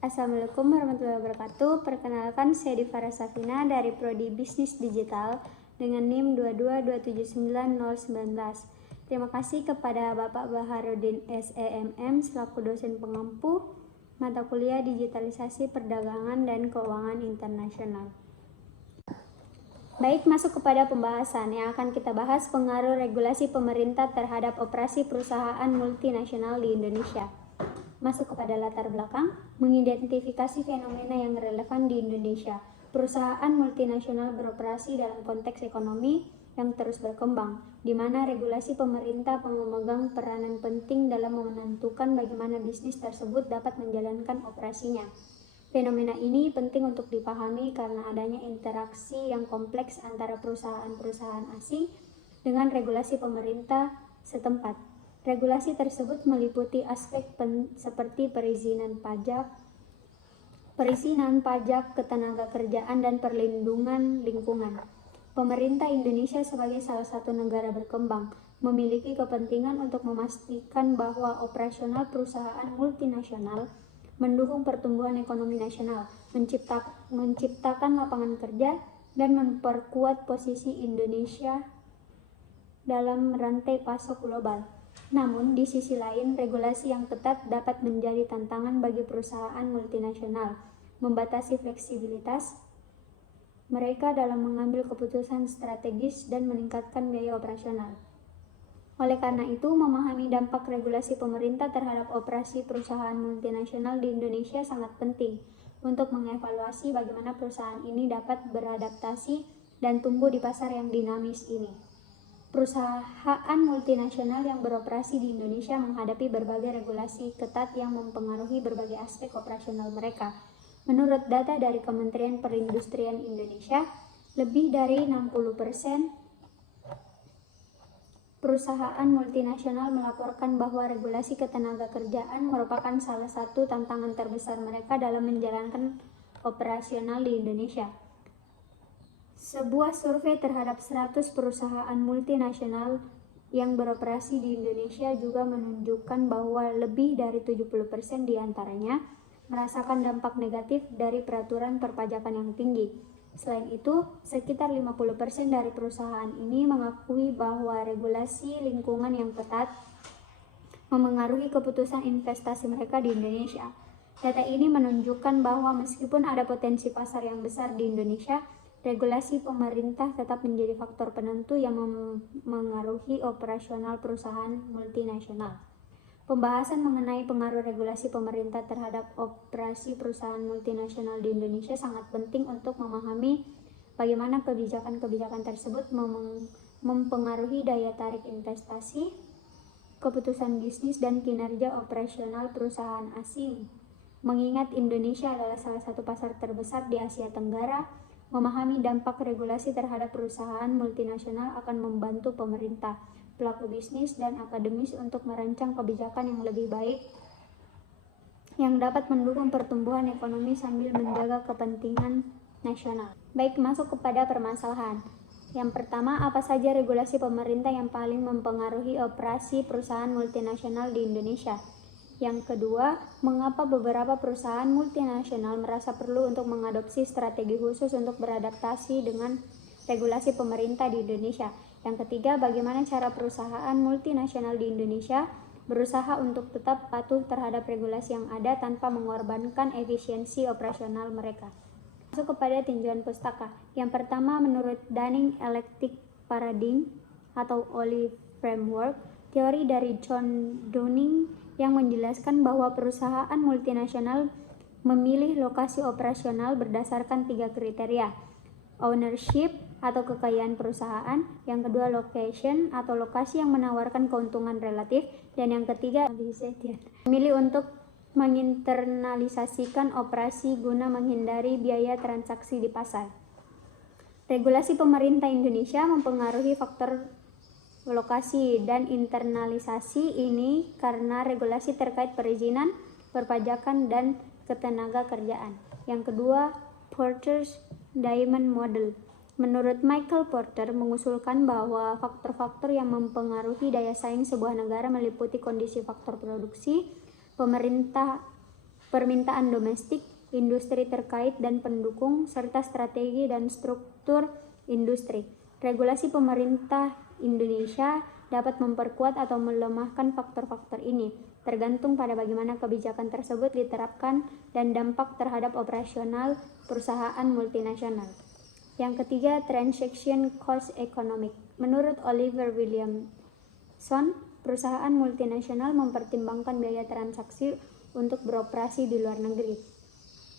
Assalamualaikum warahmatullahi wabarakatuh. Perkenalkan, saya Diva Safina dari Prodi Bisnis Digital dengan NIM 222799019. Terima kasih kepada Bapak Baharudin SEMM selaku dosen pengampu mata kuliah Digitalisasi Perdagangan dan Keuangan Internasional. Baik, masuk kepada pembahasan yang akan kita bahas, pengaruh regulasi pemerintah terhadap operasi perusahaan multinasional di Indonesia. Masuk kepada latar belakang, mengidentifikasi fenomena yang relevan di Indonesia. Perusahaan multinasional beroperasi dalam konteks ekonomi yang terus berkembang, di mana regulasi pemerintah memegang peranan penting dalam menentukan bagaimana bisnis tersebut dapat menjalankan operasinya. Fenomena ini penting untuk dipahami karena adanya interaksi yang kompleks antara perusahaan-perusahaan asing dengan regulasi pemerintah setempat. Regulasi tersebut meliputi aspek seperti perizinan pajak, ketenagakerjaan, dan perlindungan lingkungan. Pemerintah Indonesia sebagai salah satu negara berkembang memiliki kepentingan untuk memastikan bahwa operasional perusahaan multinasional mendukung pertumbuhan ekonomi nasional, menciptakan lapangan kerja, dan memperkuat posisi Indonesia dalam rantai pasok global. Namun, di sisi lain, regulasi yang ketat dapat menjadi tantangan bagi perusahaan multinasional, membatasi fleksibilitas mereka dalam mengambil keputusan strategis dan meningkatkan biaya operasional. Oleh karena itu, memahami dampak regulasi pemerintah terhadap operasi perusahaan multinasional di Indonesia sangat penting untuk mengevaluasi bagaimana perusahaan ini dapat beradaptasi dan tumbuh di pasar yang dinamis ini. Perusahaan multinasional yang beroperasi di Indonesia menghadapi berbagai regulasi ketat yang mempengaruhi berbagai aspek operasional mereka. Menurut data dari Kementerian Perindustrian Indonesia, lebih dari 60% perusahaan multinasional melaporkan bahwa regulasi ketenagakerjaan merupakan salah satu tantangan terbesar mereka dalam menjalankan operasional di Indonesia. Sebuah survei terhadap 100 perusahaan multinasional yang beroperasi di Indonesia juga menunjukkan bahwa lebih dari 70% diantaranya merasakan dampak negatif dari peraturan perpajakan yang tinggi. Selain itu, sekitar 50% dari perusahaan ini mengakui bahwa regulasi lingkungan yang ketat memengaruhi keputusan investasi mereka di Indonesia. Data ini menunjukkan bahwa meskipun ada potensi pasar yang besar di Indonesia, regulasi pemerintah tetap menjadi faktor penentu yang memengaruhi operasional perusahaan multinasional. Pembahasan mengenai pengaruh regulasi pemerintah terhadap operasi perusahaan multinasional di Indonesia sangat penting untuk memahami bagaimana kebijakan-kebijakan tersebut mempengaruhi daya tarik investasi, keputusan bisnis, dan kinerja operasional perusahaan asing. Mengingat Indonesia adalah salah satu pasar terbesar di Asia Tenggara, memahami dampak regulasi terhadap perusahaan multinasional akan membantu pemerintah, pelaku bisnis, dan akademis untuk merancang kebijakan yang lebih baik yang dapat mendukung pertumbuhan ekonomi sambil menjaga kepentingan nasional. Baik, masuk kepada permasalahan. Yang pertama, apa saja regulasi pemerintah yang paling mempengaruhi operasi perusahaan multinasional di Indonesia? Yang kedua, mengapa beberapa perusahaan multinasional merasa perlu untuk mengadopsi strategi khusus untuk beradaptasi dengan regulasi pemerintah di Indonesia? Yang ketiga, bagaimana cara perusahaan multinasional di Indonesia berusaha untuk tetap patuh terhadap regulasi yang ada tanpa mengorbankan efisiensi operasional mereka? Masuk kepada tinjauan pustaka. Yang pertama, menurut Dunning-Electric Paradigm atau OLI Framework, teori dari John Dunning yang menjelaskan bahwa perusahaan multinasional memilih lokasi operasional berdasarkan 3 kriteria. Ownership atau kekayaan perusahaan, yang kedua location atau lokasi yang menawarkan keuntungan relatif, dan yang ketiga memilih untuk menginternalisasikan operasi guna menghindari biaya transaksi di pasar. Regulasi pemerintah Indonesia mempengaruhi faktor lokasi dan internalisasi ini karena regulasi terkait perizinan, perpajakan, dan ketenagakerjaan. Yang kedua, Porter's Diamond Model. Menurut Michael Porter, mengusulkan bahwa faktor-faktor yang mempengaruhi daya saing sebuah negara meliputi kondisi faktor produksi, pemerintah permintaan domestik, industri terkait dan pendukung, serta strategi dan struktur industri. Regulasi pemerintah Indonesia dapat memperkuat atau melemahkan faktor-faktor ini, tergantung pada bagaimana kebijakan tersebut diterapkan dan dampak terhadap operasional perusahaan multinasional. Yang ketiga, transaction cost economic. Menurut Oliver Williamson, perusahaan multinasional mempertimbangkan biaya transaksi untuk beroperasi di luar negeri,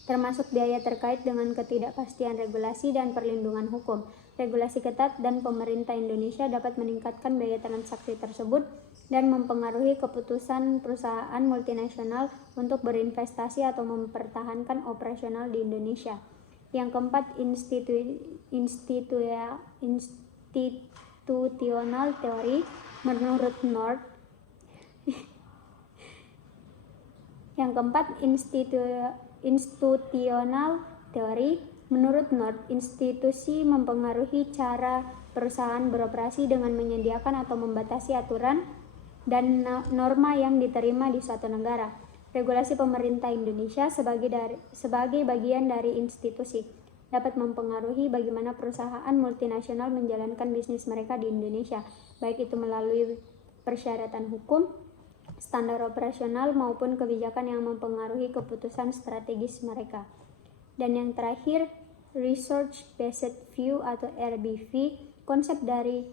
termasuk biaya terkait dengan ketidakpastian regulasi dan perlindungan hukum. Regulasi ketat dan pemerintah Indonesia dapat meningkatkan biaya transaksi tersebut dan mempengaruhi keputusan perusahaan multinasional untuk berinvestasi atau mempertahankan operasional di Indonesia. Yang keempat, institutional teori. Menurut North, institutional teori. Menurut North, institusi mempengaruhi cara perusahaan beroperasi dengan menyediakan atau membatasi aturan dan norma yang diterima di suatu negara. Regulasi pemerintah Indonesia sebagai bagian dari institusi dapat mempengaruhi bagaimana perusahaan multinasional menjalankan bisnis mereka di Indonesia, baik itu melalui persyaratan hukum, standar operasional maupun kebijakan yang mempengaruhi keputusan strategis mereka. Dan yang terakhir, Research Based View atau RBV, konsep dari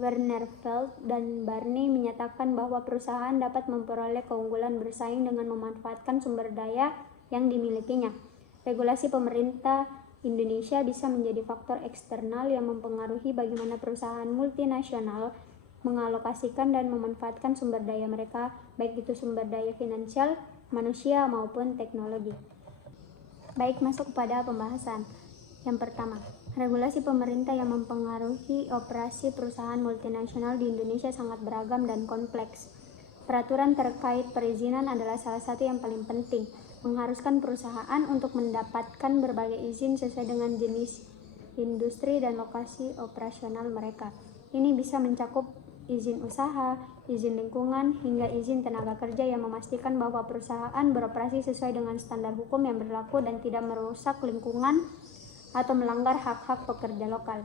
Wernerfeld dan Barney menyatakan bahwa perusahaan dapat memperoleh keunggulan bersaing dengan memanfaatkan sumber daya yang dimilikinya. Regulasi pemerintah Indonesia bisa menjadi faktor eksternal yang mempengaruhi bagaimana perusahaan multinasional mengalokasikan dan memanfaatkan sumber daya mereka, baik itu sumber daya finansial, manusia, maupun teknologi. Baik, masuk kepada pembahasan. Yang pertama, regulasi pemerintah yang mempengaruhi operasi perusahaan multinasional di Indonesia sangat beragam dan kompleks. Peraturan terkait perizinan adalah salah satu yang paling penting, mengharuskan perusahaan untuk mendapatkan berbagai izin sesuai dengan jenis industri dan lokasi operasional mereka. Ini bisa mencakup izin usaha, izin lingkungan, hingga izin tenaga kerja yang memastikan bahwa perusahaan beroperasi sesuai dengan standar hukum yang berlaku dan tidak merusak lingkungan atau melanggar hak-hak pekerja lokal.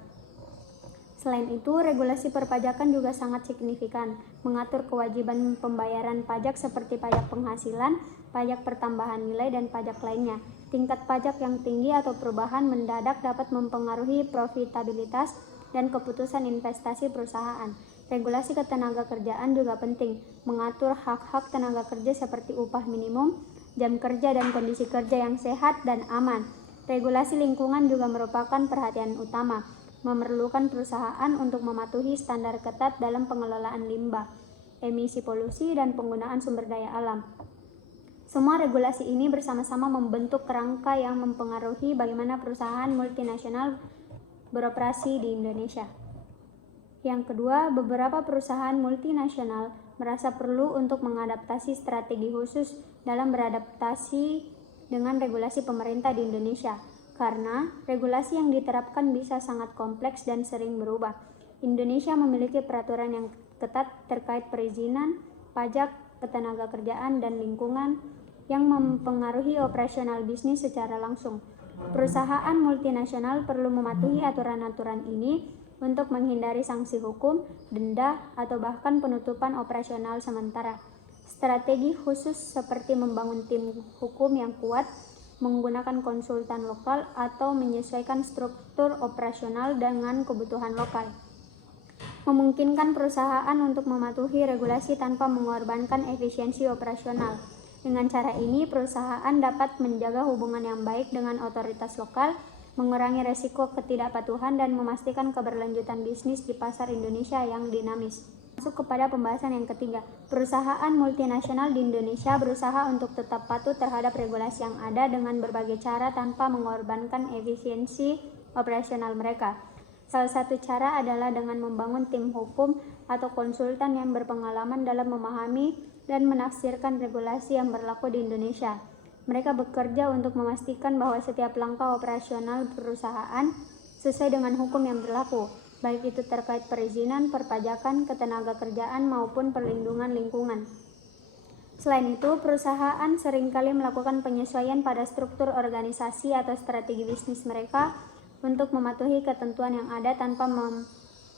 Selain itu, regulasi perpajakan juga sangat signifikan, mengatur kewajiban pembayaran pajak seperti pajak penghasilan, pajak pertambahan nilai, dan pajak lainnya. Tingkat pajak yang tinggi atau perubahan mendadak dapat mempengaruhi profitabilitas dan keputusan investasi perusahaan. Regulasi ketenaga kerjaan juga penting, mengatur hak-hak tenaga kerja seperti upah minimum, jam kerja, dan kondisi kerja yang sehat dan aman. Regulasi lingkungan juga merupakan perhatian utama, memerlukan perusahaan untuk mematuhi standar ketat dalam pengelolaan limbah, emisi polusi, dan penggunaan sumber daya alam. Semua regulasi ini bersama-sama membentuk kerangka yang mempengaruhi bagaimana perusahaan multinasional beroperasi di Indonesia. Yang kedua, beberapa perusahaan multinasional merasa perlu untuk mengadaptasi strategi khusus dalam beradaptasi dengan regulasi pemerintah di Indonesia, karena regulasi yang diterapkan bisa sangat kompleks dan sering berubah. Indonesia memiliki peraturan yang ketat terkait perizinan, pajak, ketenaga kerjaan, dan lingkungan yang mempengaruhi operasional bisnis secara langsung. Perusahaan multinasional perlu mematuhi aturan-aturan ini untuk menghindari sanksi hukum, denda, atau bahkan penutupan operasional sementara. Strategi khusus seperti membangun tim hukum yang kuat, menggunakan konsultan lokal, atau menyesuaikan struktur operasional dengan kebutuhan lokal, memungkinkan perusahaan untuk mematuhi regulasi tanpa mengorbankan efisiensi operasional. Dengan cara ini, perusahaan dapat menjaga hubungan yang baik dengan otoritas lokal, mengurangi resiko ketidakpatuhan, dan memastikan keberlanjutan bisnis di pasar Indonesia yang dinamis. Masuk kepada pembahasan yang ketiga, perusahaan multinasional di Indonesia berusaha untuk tetap patuh terhadap regulasi yang ada dengan berbagai cara tanpa mengorbankan efisiensi operasional mereka. Salah satu cara adalah dengan membangun tim hukum atau konsultan yang berpengalaman dalam memahami dan menafsirkan regulasi yang berlaku di Indonesia. Mereka bekerja untuk memastikan bahwa setiap langkah operasional perusahaan sesuai dengan hukum yang berlaku, baik itu terkait perizinan, perpajakan, ketenaga kerjaan, maupun perlindungan lingkungan. Selain itu, perusahaan seringkali melakukan penyesuaian pada struktur organisasi atau strategi bisnis mereka untuk mematuhi ketentuan yang ada tanpa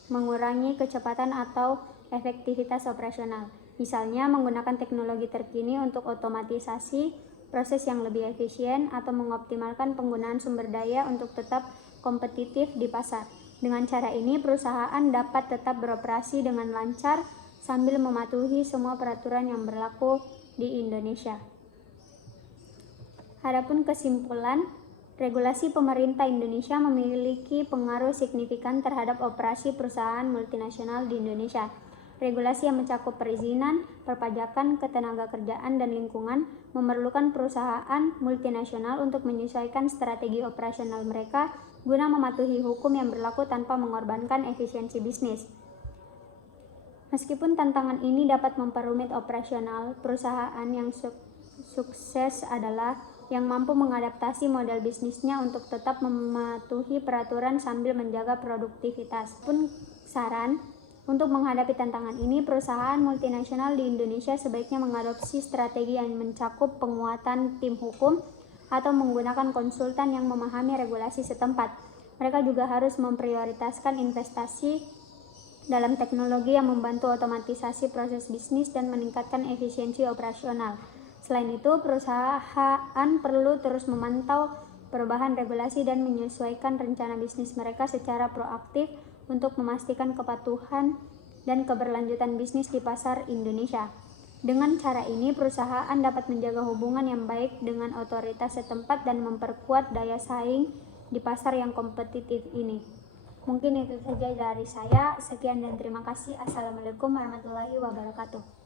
mengurangi kecepatan atau efektivitas operasional. Misalnya, menggunakan teknologi terkini untuk otomatisasi proses yang lebih efisien atau mengoptimalkan penggunaan sumber daya untuk tetap kompetitif di pasar. Dengan cara ini, perusahaan dapat tetap beroperasi dengan lancar sambil mematuhi semua peraturan yang berlaku di Indonesia. Adapun kesimpulan, regulasi pemerintah Indonesia memiliki pengaruh signifikan terhadap operasi perusahaan multinasional di Indonesia. Regulasi yang mencakup perizinan, perpajakan, ketenagakerjaan, dan lingkungan memerlukan perusahaan multinasional untuk menyesuaikan strategi operasional mereka guna mematuhi hukum yang berlaku tanpa mengorbankan efisiensi bisnis. Meskipun tantangan ini dapat memperumit operasional, perusahaan yang sukses adalah yang mampu mengadaptasi model bisnisnya untuk tetap mematuhi peraturan sambil menjaga produktivitas. Pun saran, untuk menghadapi tantangan ini, perusahaan multinasional di Indonesia sebaiknya mengadopsi strategi yang mencakup penguatan tim hukum atau menggunakan konsultan yang memahami regulasi setempat. Mereka juga harus memprioritaskan investasi dalam teknologi yang membantu otomatisasi proses bisnis dan meningkatkan efisiensi operasional. Selain itu, perusahaan perlu terus memantau perubahan regulasi dan menyesuaikan rencana bisnis mereka secara proaktif untuk memastikan kepatuhan dan keberlanjutan bisnis di pasar Indonesia. Dengan cara ini, perusahaan dapat menjaga hubungan yang baik dengan otoritas setempat dan memperkuat daya saing di pasar yang kompetitif ini. Mungkin itu saja dari saya. Sekian dan terima kasih. Assalamualaikum warahmatullahi wabarakatuh.